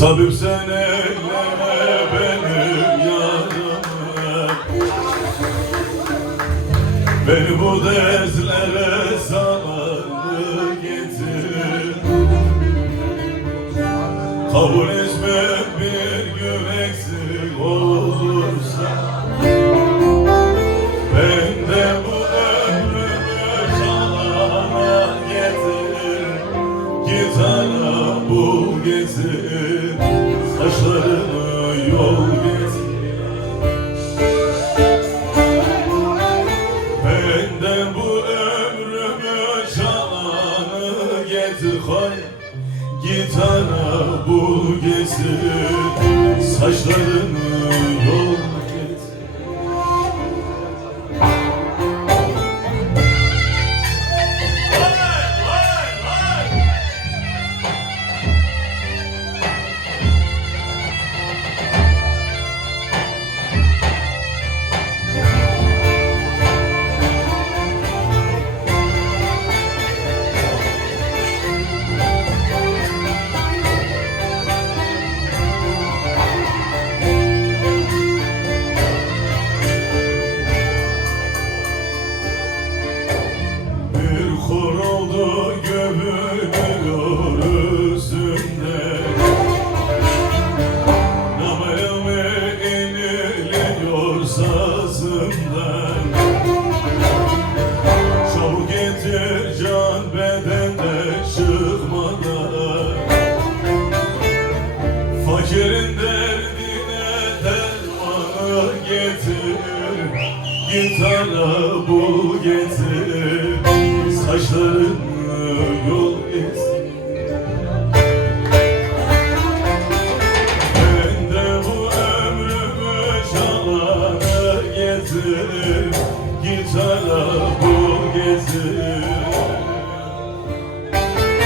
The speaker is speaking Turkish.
Tabip sen eyleme benim yarımı, beni bu dertlere zamanı getir. Kabul etme bir gün eksik olursa, ben de bu ömrümü çalana getir. Gitana bul getir, saçlarını yol getir. Ben de bu ömrümü çalanı getir. Gitana bul getir, saçlarını yol getir. Kur oldu gömülür üstünde, namerimi iniliyor sazımdan. Çabuk getir can bedende çıkmadan, fakirin derdine dermanı getir. Gitana bul getir, saçlarını yol getir. Ben de bu ömrümü çalana getir. Gitana bul getir,